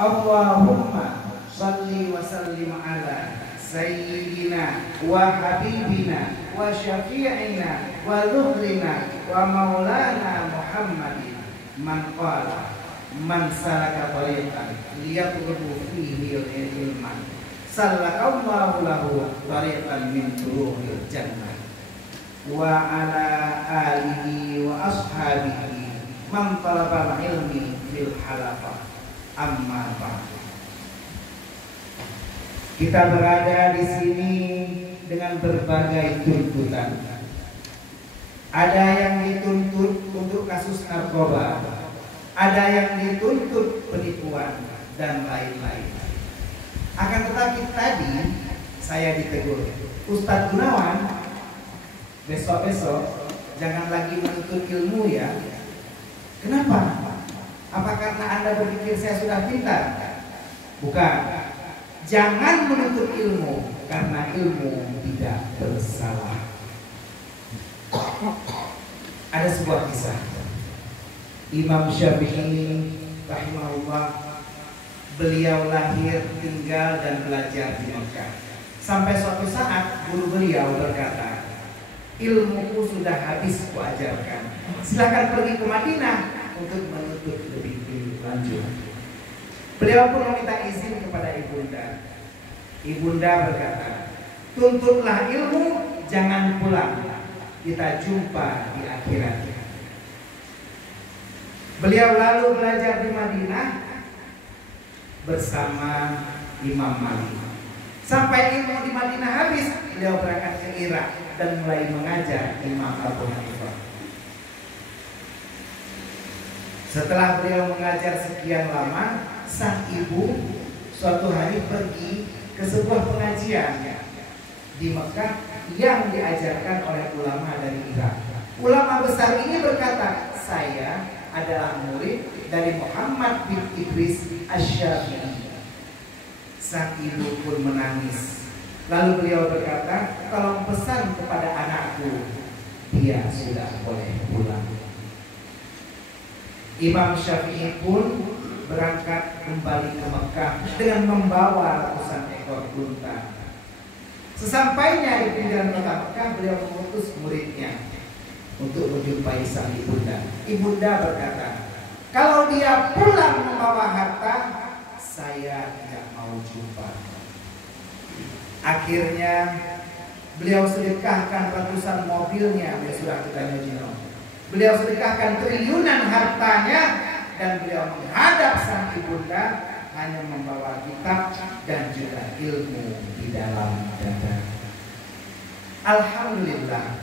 Allahumma salli wa sallim ala sayyidina wa habibina wa syafi'ina wa dhuhrina wa maulana Muhammadin man qala man salaka tariqan liyatlubu fihi ilman sallakallahu lahu tariqan min turuqil jannah wa ala alihi wa ashabihi man talabal ilmi fil halaqah. Amma ba'd. Kita berada di sini dengan berbagai tuntutan. Ada yang dituntut untuk kasus narkoba, ada yang dituntut penipuan dan lain-lain. Akan tetapi tadi saya ditegur, Ustadz Gunawan, besok-besok jangan lagi menuntut ilmu ya. Kenapa? Apa karena Anda berpikir saya sudah pintar? Bukan. Jangan menuntut ilmu karena ilmu tidak bersalah. Ada sebuah kisah. Imam Syafi'i rahimahullah, beliau lahir, tinggal dan belajar di Mekah. Sampai suatu saat guru beliau berkata, ilmuku sudah habis kuajarkan. Silakan pergi ke Madinah untuk menuntut lebih lanjut. Beliau pun meminta izin kepada ibunda. Ibunda berkata, tuntutlah ilmu, jangan pulang. Kita jumpa di akhirat. Beliau lalu belajar di Madinah bersama Imam Malik. Sampai ilmu di Madinah habis, beliau berangkat ke Irak dan mulai mengajar Imam Abu Hanifah. Setelah beliau mengajar sekian lama, sang ibu suatu hari pergi ke sebuah pengajian di Mekah yang diajarkan oleh ulama dari Irak. Ulama besar ini berkata, saya adalah murid dari Muhammad bin Idris Asy-Syafi'i. Sang ibu pun menangis. Lalu beliau berkata, tolong pesan kepada anakku, dia sudah boleh pulang. Imam Syafi'i pun berangkat kembali ke Mekah dengan membawa ratusan ekor unta. Sesampainya di pinggiran kota Mekah, beliau mengutus muridnya untuk menjumpai sang ibunda. Ibunda berkata, kalau dia pulang membawa harta, saya tidak mau jumpa. Akhirnya beliau sedekahkan ratusan mobilnya, ya sudah kita nyuci. Beliau sedekahkan triliunan hartanya dan beliau menghadap sang ibunda hanya membawa kitab dan juga ilmu di dalam dada. Alhamdulillah,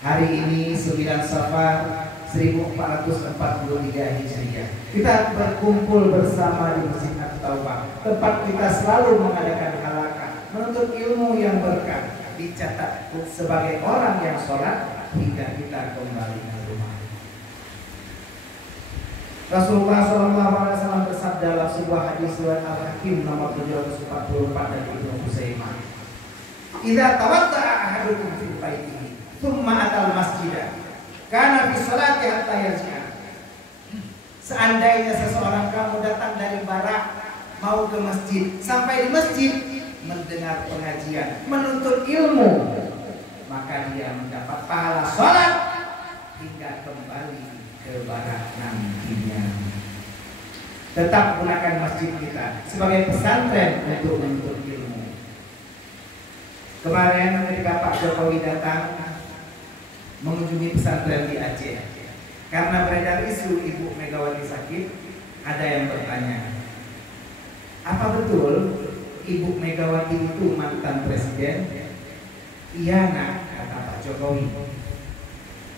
hari ini 9 Safar 1443 Hijriah, kita berkumpul bersama di Masjid At-Taubah, tempat kita selalu mengadakan halaqah menuntut ilmu yang berkah, dicatat sebagai orang yang sholat hingga kita kembali ke rumah. Rasulullah SAW bersabda dalam sebuah hadis riwayat Al-Hakim nomor 744 dari Ibnu Huzaimah, "Idza tawadda'a ahadukum fi baitihi, tsumma atal masjidah, kana fi sholati hatta yarji'a." Seandainya seseorang kamu datang dari barak mau ke masjid, sampai di masjid mendengar pengajian, menuntut ilmu, maka dia mendapat pahala sholat hingga kembali ke barak nantinya. Tetap gunakan masjid kita sebagai pesantren untuk menuntut ilmu. Kemarin ketika Pak Jokowi datang mengunjungi pesantren di Aceh, karena beredar isu Ibu Megawati sakit, ada yang bertanya, apa betul Ibu Megawati itu mantan presiden? Iya nak, kata Pak Jokowi.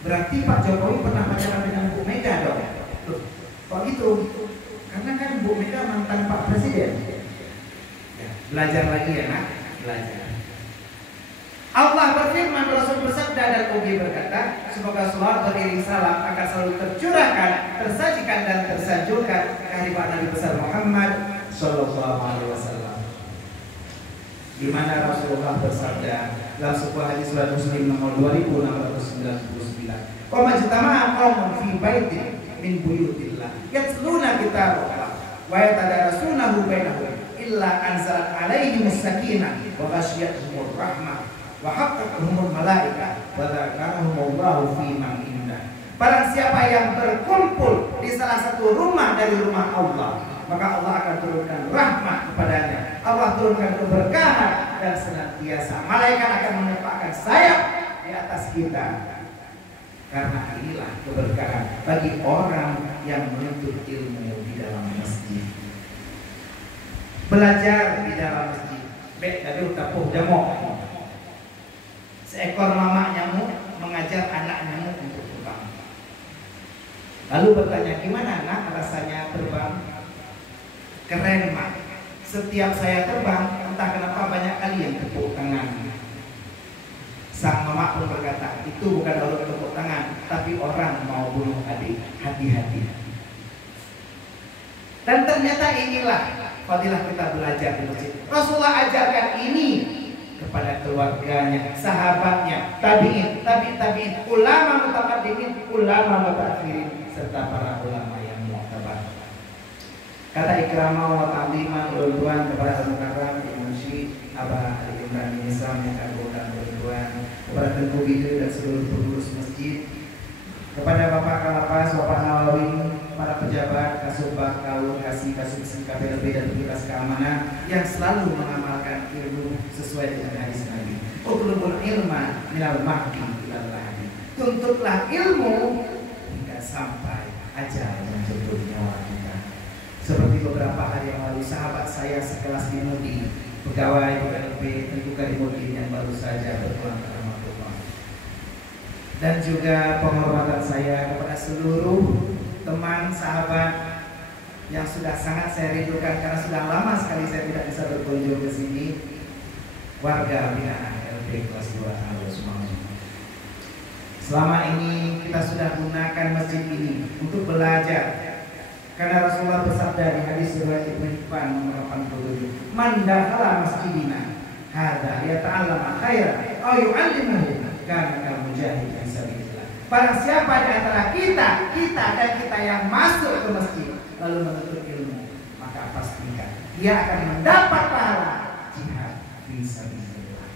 Berarti Pak Jokowi pernah pacaran dengan Bu Mega dong? Loh, kok gitu? Karena kan Bu Mega mantan Pak Presiden. Ya, belajar lagi ya nak, belajar. Allah berfirman, Rasul bersabda dan Ubi berkata, semoga salawat beriring salam akan selalu tercurahkan, tersajikan dan tersanjurkan kehadiran Nabi besar Muhammad Sallallahu Alaihi Wasallam. Di mana Rasulullah bersabda dalam sebuah hadis riwayat Muslim nomor 2699, "Wa majtama'a qaumun fi baitin min buyutillah yatluna kitaballah wa yatadarasunahu bainahum illa anzalat alaihimus sakinah wa ghasyiyatuhumur rahmah wa haqqatuhumul malaikah wa dzakarahumullahu fi man indah. Barang siapa yang berkumpul di salah satu rumah dari rumah Allah, maka Allah akan turunkan rahmat kepadanya. Allah turunkan keberkahan dan senantiasa malaikat akan menempatkan sayap di atas kita. Karena inilah keberkahan bagi orang yang menuntut ilmu di dalam masjid. Belajar di dalam masjid. Tadi tapuh jamok. Seekor mama nyamuk mengajar anak nyamuk untuk terbang. Lalu bertanya, gimana nak rasanya terbang? Keren mak. Setiap saya terbang, entah kenapa banyak kali yang tepuk tangan. Sang mama pun berkata, itu bukan baru tepuk tangan, tapi orang mau bunuh adik. Hati-hati. Dan ternyata inilah fadilah kita belajar di masjid. Rasulullah ajarkan ini kepada keluarganya, sahabatnya, tabi'in, tabi'in, ulama mutaqaddimin, ulama mutaakhirin, serta para ulama yang mu'tabar. Kata Ikramah wa ta'liman ultuan kepada Al-Mukarram Imam Syekh Abah Ali Imran bin Islam yang kagum dan ultuan, kepada Tengku Bidu dan seluruh pengurus masjid, kepada Bapak Kalapas, Bapak Nawawi, para pejabat, Kasubag, Kaur, Kasih, Kasubsi, KPLB dan petugas keamanan yang selalu mengamalkan ilmu sesuai dengan hadis Nabi. Utlubul ilma minal mahdi ilal lahdi. Tuntutlah ilmu hingga sampai ajal menjemput nyawa kita. Seperti beberapa hari yang lalu sahabat saya sekelas Dimudi, pegawai KPLB Tengku Karimudin yang baru saja berpulang ke rahmatullah. Dan juga penghormatan saya kepada seluruh teman, sahabat yang sudah sangat saya rindukan karena sudah lama sekali saya tidak bisa berkunjung ke sini. Warga binaan LP kelas 2 Halo semuanya. Selama ini kita sudah gunakan masjid ini untuk belajar. Karena Rasulullah bersabda di hadis riwayat Ibnu Hibban nomor 87, "Man dakhala masjidina hadza yata'allama khairan aw yu'allimuhu kana kal mujahid fi sabilillah." Barang siapa di antara kita dan kita yang masuk ke masjid lalu menuntut ilmu, maka pastikan dia akan mendapat pahala jihad fi sabilillah.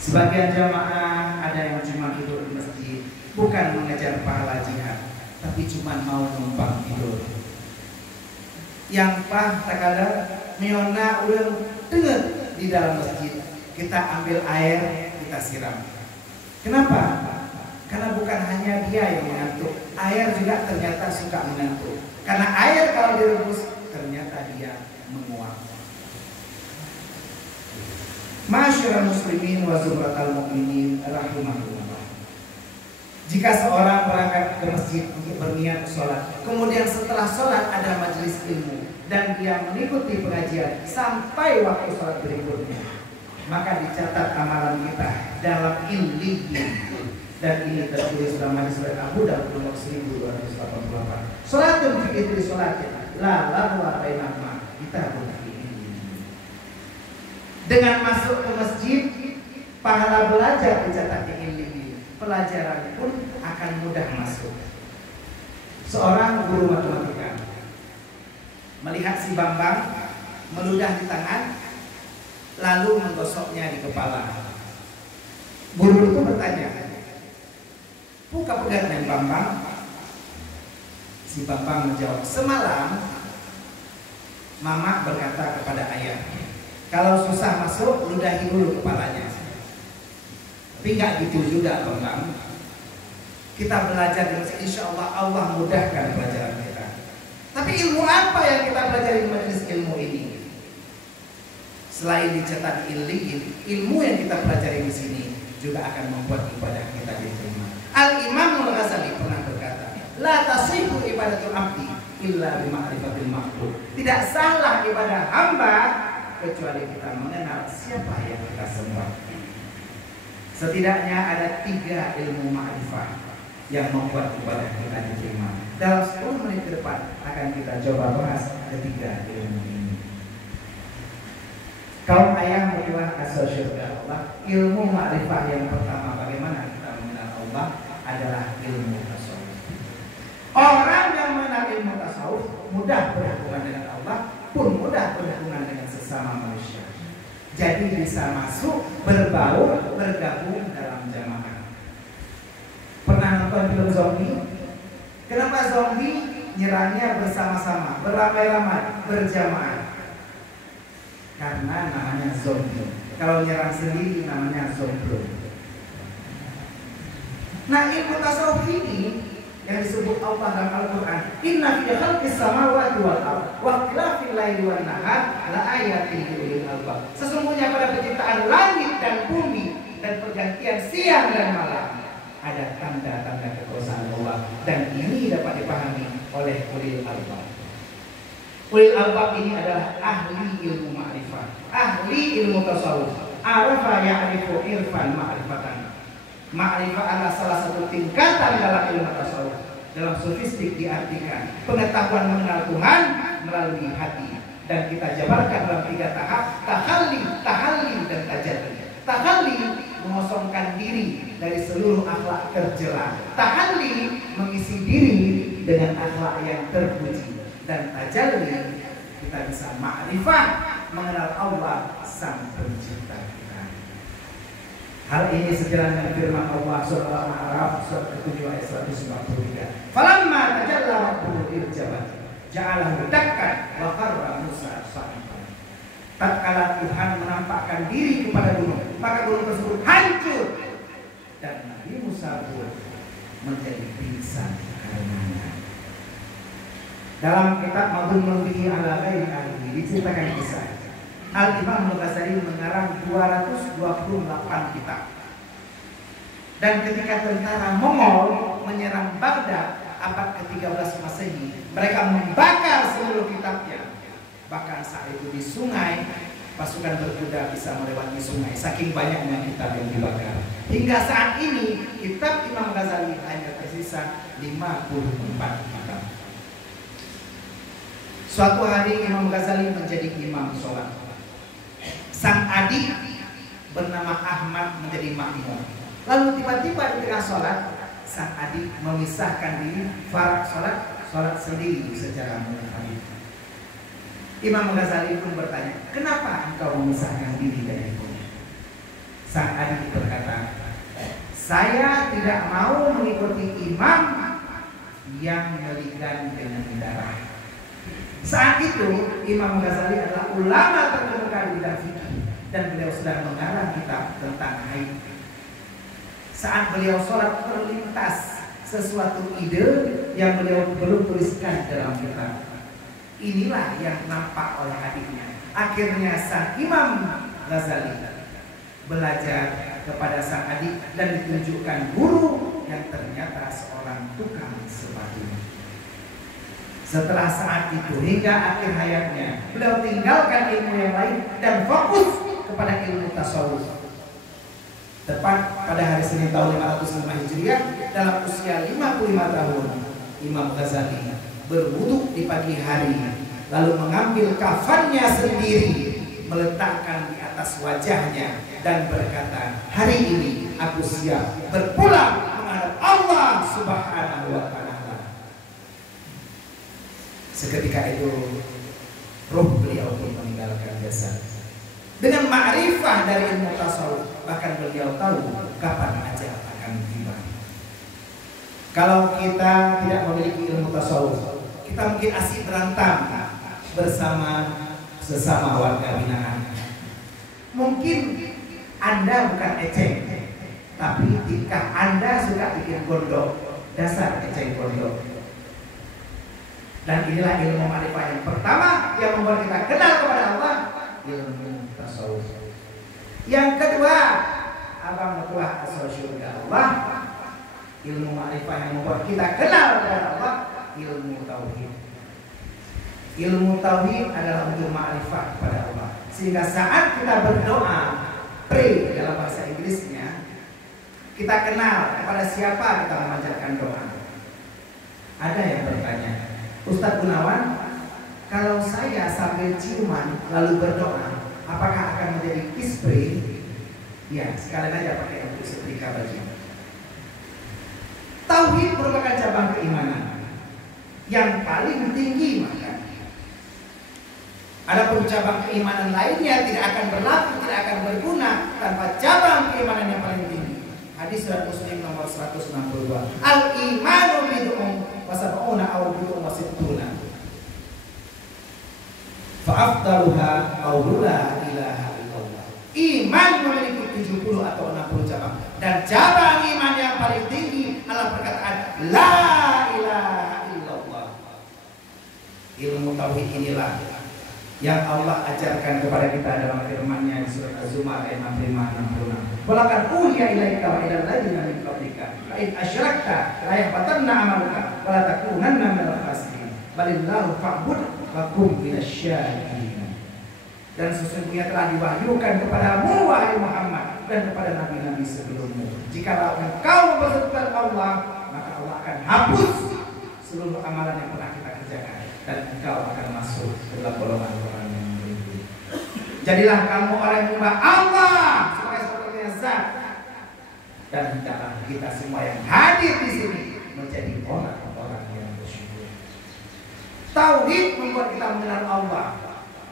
Sebagian jamaah ada yang cuma duduk di masjid, bukan mengejar pahala jihad, tapi cuma mau numpang tidur. Yang pah takala miona urang dengar di dalam masjid, kita ambil air, kita siram. Kenapa? Karena bukan hanya dia yang mengantuk, air juga ternyata suka mengantuk. Karena air kalau direbus ternyata dia menguap. Masyarul muslimin wa zumratal mu'minin rahimahullah. Jika seorang berangkat ke masjid untuk berniat sholat, kemudian setelah sholat ada majelis ilmu dan dia mengikuti pengajian sampai waktu sholat berikutnya, maka dicatat amalan kita dalam illiyin. Dan ini tertulis dalam hadis riwayat Abu Dawud nomor 1288. Sholatun fi idri sholatin la lahwa bainahuma kitabun fi illiyin. Dengan masuk ke masjid, pahala belajar dicatat di illiyin. Pelajaran pun akan mudah masuk. Seorang guru matematika melihat si Bambang meludah di tangan, lalu menggosoknya di kepala. Guru itu bertanya, "Buka pegang dengan Bambang?" Si Bambang menjawab, "Semalam Mama berkata kepada ayah, kalau susah masuk, ludahi dulu kepalanya." Tapi nggak gitu juga Bambang. Kita belajar di masjid, insya Allah Allah mudahkan pelajaran kita. Tapi ilmu apa yang kita pelajari di majelis ilmu ini? Selain dicetak ilmu yang kita pelajari di sini juga akan membuat ibadah kita diterima. Al-Imam Al-Ghazali pernah berkata, "La tasihhu ibadatul abdi illa bima'rifatil ma'bud." Tidak salah ibadah hamba kecuali kita mengenal siapa yang kita sembah. Setidaknya ada 3 ilmu ma'rifah yang membuat ibadah kita diterima. Dalam 10 menit ke depan akan kita coba bahas ketiga ilmu ini. Kaum ayah menjual asal syurga Allah. Ilmu ma'rifah yang pertama bagaimana kita mengenal Allah adalah ilmu tasawuf. Orang yang mengenal ilmu tasawuf mudah berhubungan dengan Allah, pun mudah berhubungan dengan sesama manusia. Jadi bisa masuk, berbaur, bergabung dalam jamaah. Pernah nonton film zombie? Kenapa zombie nyerangnya bersama-sama, beramai-ramai, berjamaah? Karena namanya zombie. Kalau nyerang sendiri namanya zombie. Nah, ilmu tasawuf ini yang disebut Allah dalam Al-Quran, inna fi khalqis samawati wal ardh wa ikhtilafil laili wan nahar la ayatin li ulil albab. Sesungguhnya pada penciptaan langit dan bumi dan pergantian siang dan malam ada tanda-tanda kekuasaan Allah, dan ini dapat dipahami oleh ulil albab. Ulil albab ini adalah ahli ilmu ma'rifat, ahli ilmu tasawuf. Arafa ya'rifu irfan ma'rifatan. Ma'rifah adalah salah satu tingkatan dalam ilmu tasawuf. Dalam sofistik diartikan pengetahuan mengenal Tuhan melalui hati, dan kita jabarkan dalam 3 tahap: tahalli, tahalli, dan tajalli. Tahalli mengosongkan diri dari seluruh akhlak tercela. Tahalli mengisi diri dengan akhlak yang terpuji, dan tajalli kita bisa ma'rifah mengenal Allah Sang Pencipta kita. Hal ini sejalan dengan firman Allah surah Al-A'raf surat ke-7 ayat 143. Falamma tajalla rabbuhu lil jabal ja'alahu dakkan wa kharra Musa sa'iqan. Tatkala Tuhan menampakkan diri kepada gunung, maka gunung tersebut hancur dan Nabi Musa pun menjadi pingsan karenanya. Dalam kitab Madhun Melebihi ala Ghairi Ahli diceritakan kisah Al-Imam Al-Ghazali mengarang 228 kitab. Dan ketika tentara Mongol menyerang Baghdad abad ke-13 Masehi, mereka membakar seluruh kitabnya. Bahkan saat itu di sungai, pasukan berkuda bisa melewati sungai, saking banyaknya kitab yang dibakar. Hingga saat ini kitab Imam Ghazali hanya tersisa 54 kitab. Suatu hari Imam Ghazali menjadi imam sholat. Sang adik bernama Ahmad menjadi makmum. Lalu tiba-tiba di tengah sholat, sang adik memisahkan diri, farak sholat sendiri secara munfarid. Imam Ghazali pun bertanya, kenapa engkau memisahkan diri dariku? Sang adik berkata, saya tidak mau mengikuti imam yang meligan dengan darah. Saat itu Imam Ghazali adalah ulama terkemuka di bidang fikih, dan beliau sedang mengarang kitab tentang haid. Saat beliau sholat terlintas sesuatu ide yang beliau belum tuliskan dalam kitab. Inilah yang nampak oleh adiknya. Akhirnya sang Imam Ghazali belajar kepada sang adik dan ditunjukkan guru yang ternyata seorang tukang sepatu. Setelah saat itu hingga akhir hayatnya, beliau tinggalkan ilmu yang lain dan fokus kepada ilmu tasawuf. Tepat pada hari Senin tahun 505 Hijriah, dalam usia 55 tahun, Imam Ghazali berwudu di pagi hari, lalu mengambil kafannya sendiri, meletakkan di atas wajahnya dan berkata, hari ini aku siap berpulang menghadap Allah Subhanahu wa Ta'ala. Seketika itu roh beliau pun meninggalkan jasad. Dengan ma'rifah dari ilmu tasawuf, bahkan beliau tahu kapan ajal akan tiba. Kalau kita tidak memiliki ilmu tasawuf, kita mungkin asyik berantem bersama sesama warga binaan. Mungkin Anda bukan eceng, tapi jika Anda suka bikin gondok, dasar eceng gondok. Dan inilah ilmu ma'rifah yang pertama yang membuat kita kenal kepada Allah, ilmu tasawuf. Yang kedua, abang mertua asal surga Allah, ilmu ma'rifah yang membuat kita kenal kepada Allah, ilmu tauhid. Ilmu tauhid adalah untuk ma'rifah kepada Allah, sehingga saat kita berdoa, pray dalam bahasa Inggrisnya, kita kenal kepada siapa kita memanjatkan doa. Ada yang bertanya, Ustadz Gunawan, kalau saya sambil ciuman lalu berdoa, apakah akan menjadi kispray? Ya, sekalian aja pakai untuk setrika baju. Tauhid merupakan cabang keimanan yang paling tinggi, maka Adapun cabang keimanan lainnya tidak akan berlaku, tidak akan berguna tanpa cabang keimanan yang paling tinggi. Hadis riwayat Muslim nomor 162. Al-imanu bid'un wa sab'una aw bid'un wa sittuna. Fa afdaluha qaulu la ilaha illallah. Iman memiliki 70 atau 60 cabang, dan cabang iman yang paling tinggi adalah perkataan la ilaha illallah. Ilmu tauhid inilah yang Allah ajarkan kepada kita dalam firman-Nya di surat Az-Zumar ayat 65-66. Walaqad uhiya ilaika wa ilal ladzina min qablika la in asyrakta la yahbatanna 'amaluka wa la takunanna minal khasirin. Balillahu fa'bud wa kum minasyakirin. Dan sesungguhnya telah diwahyukan kepadamu wahai Muhammad dan kepada nabi-nabi sebelummu, jikalau engkau mempersekutukan Allah, maka Allah akan hapus seluruh amalan yang pernah kita kerjakan, dan engkau akan masuk ke dalam golongan orang yang beriman. Jadilah kamu orang yang menyembah Allah sebagai satu-satunya zat, dan hendaklah kita semua yang hadir di sini menjadi orang-orang yang bersyukur. Tauhid membuat kita mengenal Allah,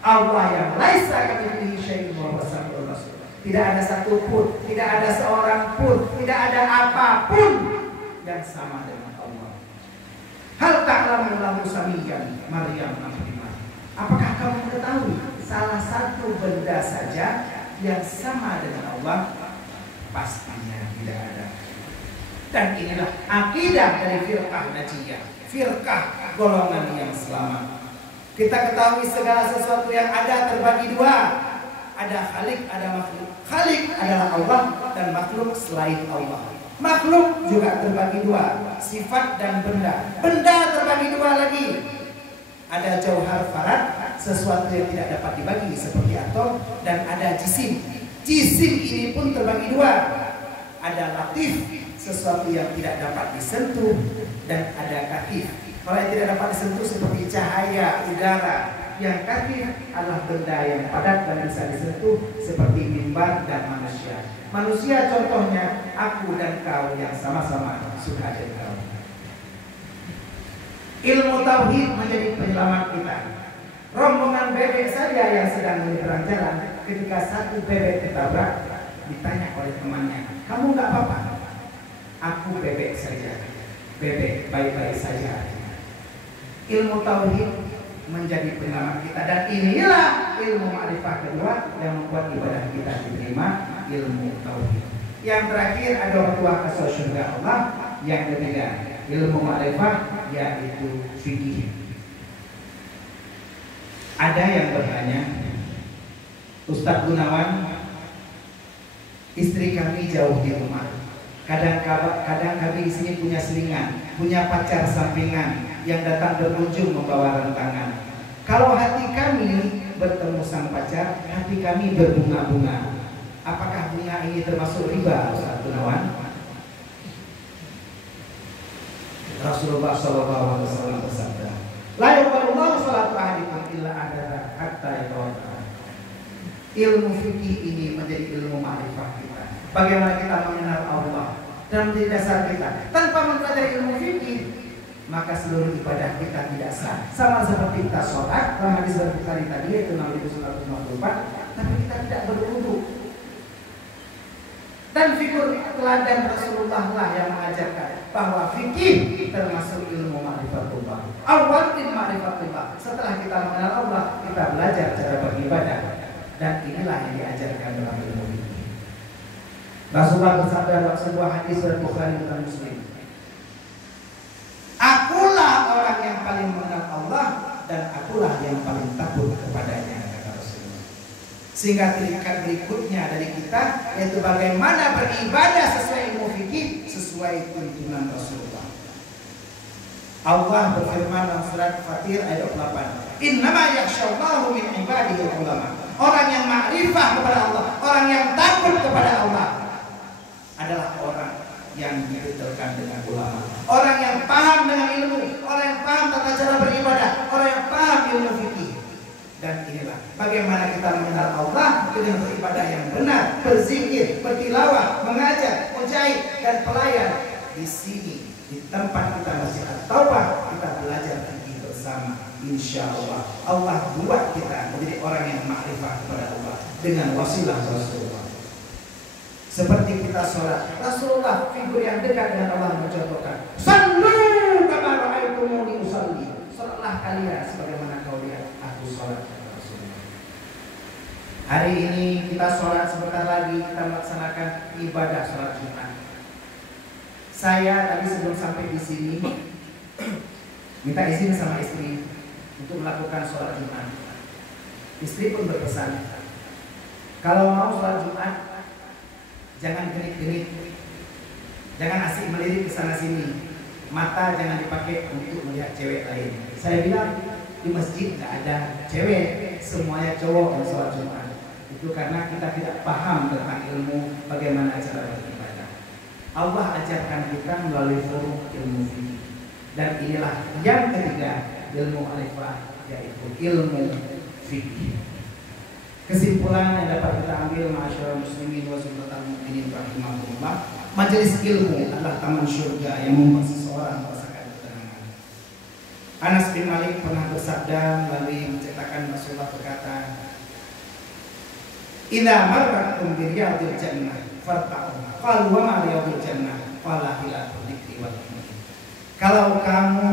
Allah yang laisa kamitslihi syai'un wa huwas samiul basir. Tidak ada satupun, tidak ada seorang pun, tidak ada apapun yang sama dengan Allah. Hal ta'lamu lahu samiyyan Maryam 65. Apakah kamu mengetahui salah satu benda saja yang sama dengan Allah? Pastinya tidak ada. Dan inilah akidah dari firqah najiyah, firqah golongan yang selamat. Kita ketahui segala sesuatu yang ada terbagi dua. Ada khalik, ada makhluk. Khalik adalah Allah, dan makhluk selain Allah. Makhluk juga terbagi dua, sifat dan benda. Benda terbagi dua lagi. Ada jauhar farad, sesuatu yang tidak dapat dibagi seperti atom, dan ada jisim. Jisim ini pun terbagi dua. Ada latif, sesuatu yang tidak dapat disentuh, dan ada katif. Kalau yang tidak dapat disentuh seperti cahaya, udara. Yang katif adalah benda yang padat dan bisa disentuh seperti mimbar dan manusia. Manusia contohnya aku dan kau yang sama-sama suka dan kau. Ilmu tauhid menjadi penyelamat kita. Rombongan bebek saja yang sedang menyeberang jalan, ketika satu bebek ditabrak, ditanya oleh temannya, kamu nggak apa-apa? Aku bebek saja. Bebek baik-baik saja. Ilmu tauhid menjadi penyelamat kita, dan inilah ilmu ma'rifah kedua yang membuat ibadah kita diterima, ilmu tauhid. Yang terakhir ada orang tua ke surga Allah. Yang ketiga ilmu ma'rifah, yaitu fikih. Ada yang bertanya, Ustaz Gunawan, istri kami jauh di rumah. Kadang kami di sini punya selingan, punya pacar sampingan yang datang berkunjung membawa rentangan. Kalau hati kami bertemu sang pacar, hati kami berbunga-bunga. Apakah bunga ini termasuk riba, Ustaz Gunawan? Rasulullah SAW bersabda, la yuqbalullahu sholata ahadikum illa ahdatha hatta yatawadda. Ilmu fikih ini menjadi ilmu ma'rifah kita. Bagaimana kita mengenal Allah dan menjadi dasar kita. Tanpa mempelajari ilmu fikih, maka seluruh ibadah kita tidak sah. Sama seperti kita sholat, dalam hadis Bukhari tadi yaitu 6154, tapi kita tidak berwudu. Dan figur teladan Rasulullah lah yang mengajarkan bahwa fikih termasuk ilmu ma'rifatullah. Awal ilmu ma'rifatullah. Setelah kita mengenal Allah, kita belajar cara beribadah, dan inilah yang diajarkan dalam ilmu fikih. Rasulullah bersabda dalam sebuah hadis dari Bukhari dan Muslim, akulah orang yang paling mengenal Allah, dan akulah yang paling takut kepadanya, kata Rasulullah. Sehingga tingkat berikutnya dari kita yaitu bagaimana beribadah sesuai ilmu fikih, sesuai tuntunan Rasulullah. Allah berfirman dalam surat Fatir ayat 28, innama yakhshallahu min ibadihi ulama. Orang yang ma'rifah kepada Allah, orang yang takut kepada Allah adalah orang yang didekatkan dengan ulama, orang yang paham dengan ilmu, orang yang paham tata cara beribadah, orang yang paham ilmu fikih. Dan inilah bagaimana kita mengenal Allah dengan beribadah yang benar, berzikir, bertilawah, mengajar, mujahid, dan pelayan. Di sini, di tempat kita Masjid At-Taubah, kita belajar fikih bersama. bersama. Insya Allah Allah buat kita menjadi orang yang makrifat kepada Allah dengan wasilah Rasulullah. Seperti kita sholat, Rasulullah figur yang dekat dengan Allah mencontohkan, sallu kama ra'aitumuni usalli. Sholatlah kalian sebagaimana kau lihat aku sholat. Hari ini kita sholat, sebentar lagi kita melaksanakan ibadah sholat Jumat. Saya tadi sebelum sampai di sini minta izin sama istri untuk melakukan sholat Jumat. Istri pun berpesan, kalau mau sholat Jumat jangan genit-genit, jangan asik melirik ke sana sini, mata jangan dipakai untuk melihat cewek lain. Saya bilang di masjid nggak ada cewek, semuanya cowok yang sholat Jumat. Itu karena kita tidak paham tentang ilmu bagaimana cara beribadah. Allah ajarkan kita melalui forum ilmu fikih. Dan inilah yang ketiga, ilmu alifah, yaitu ilmu fikih. Kesimpulan yang dapat kita ambil, masyaallah muslimin wa sunnatul mukminin rahimahullah, majelis ilmu adalah taman surga yang membuat seseorang merasakan ketenangan. Anas bin Malik pernah bersabda melalui menceritakan Rasulullah berkata, "Idza marratum bi riyadil jannah farta'u." Qalu wa ma riyadil jannah? Qala hilatul dzikri wal hikmah. Kalau kamu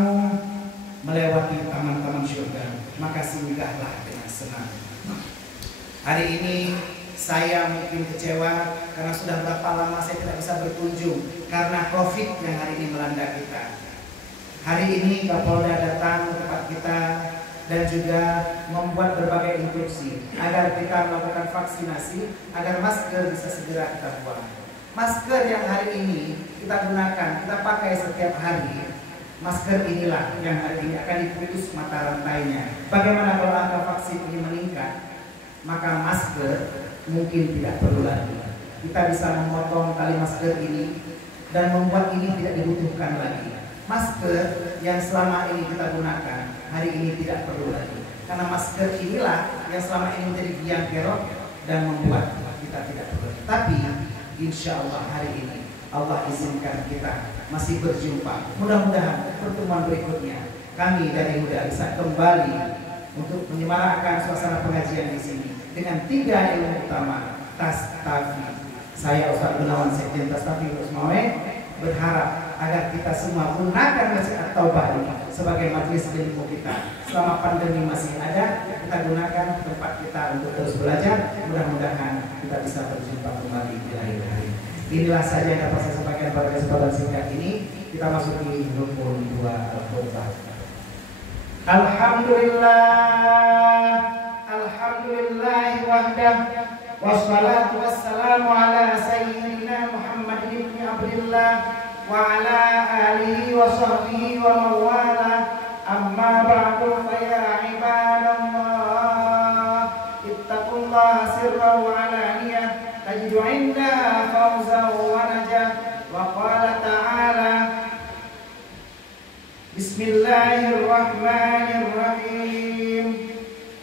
melewati taman-taman surga, maka singgahlah dengan senang. Hari ini saya mungkin kecewa karena sudah berapa lama saya tidak bisa berkunjung karena COVID yang hari ini melanda kita. Hari ini Kapolda datang ke tempat kita dan juga membuat berbagai instruksi agar kita melakukan vaksinasi, agar masker bisa segera kita buang. Masker yang hari ini kita gunakan, kita pakai setiap hari, masker inilah yang hari ini akan diputus mata rantainya. Bagaimana kalau angka vaksin ini meningkat? Maka masker mungkin tidak perlu lagi. Kita bisa memotong tali masker ini dan membuat ini tidak dibutuhkan lagi. Masker yang selama ini kita gunakan hari ini tidak perlu lagi, karena masker inilah yang selama ini menjadi biang kerok dan membuat kita tidak perlu. Tapi insya Allah hari ini Allah izinkan kita masih berjumpa. Mudah-mudahan pertemuan berikutnya kami dari Huda bisa kembali untuk menyemarakkan suasana pengajian di sini dengan 3 ilmu utama Tastafi. Saya Ustaz Gunawan Sekjen Tastafi Usmawe berharap agar kita semua gunakan Masjid At-Taubah ini sebagai majelis ilmu kita. Selama pandemi masih ada, kita gunakan tempat kita untuk terus belajar. Mudah-mudahan kita bisa berjumpa kembali di akhir hari. Inilah saja yang dapat saya sampaikan pada kesempatan singkat ini. Kita masuki rukun 2 Al-Khutbah. Alhamdulillah wahdah, wassalatu wassalamu ala sayyidina Muhammad ibn Abdillah wa ala alihi wa sahbihi wa mawala. Amma ba'du fa ya ibadallah, ittaqullaha sirran wa alaniyah tajidu indaha fawzan wa najah. Wa qala ta'ala, Bismillahirrahmanirrahim.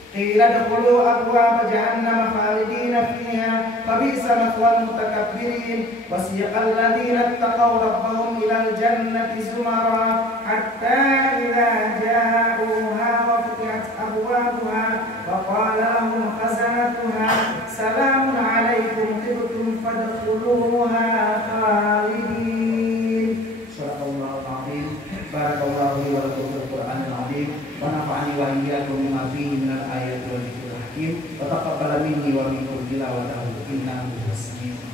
Qila dkhulu abwaaba jahannama khalidina fiha fabisa mathwal mutakabbirin. Wasiyaqal ladzina ittaqaw rabbahum ilal jannati zumara hatta idza ja'uha wa futihat abwaabuha wa qala lahum khazanatuha salamun 'alaikum tibtum fadkhuluha khalidin. Shadaqallahu a'lim. Barakallahu li wa lakum fil Qur'anil 'azim wa nafa'ani wa iyyakum bima fihi minal ayati wal dhikril hakim wa taqabbal minni wa minkum tilawatahu innahu huwas samiul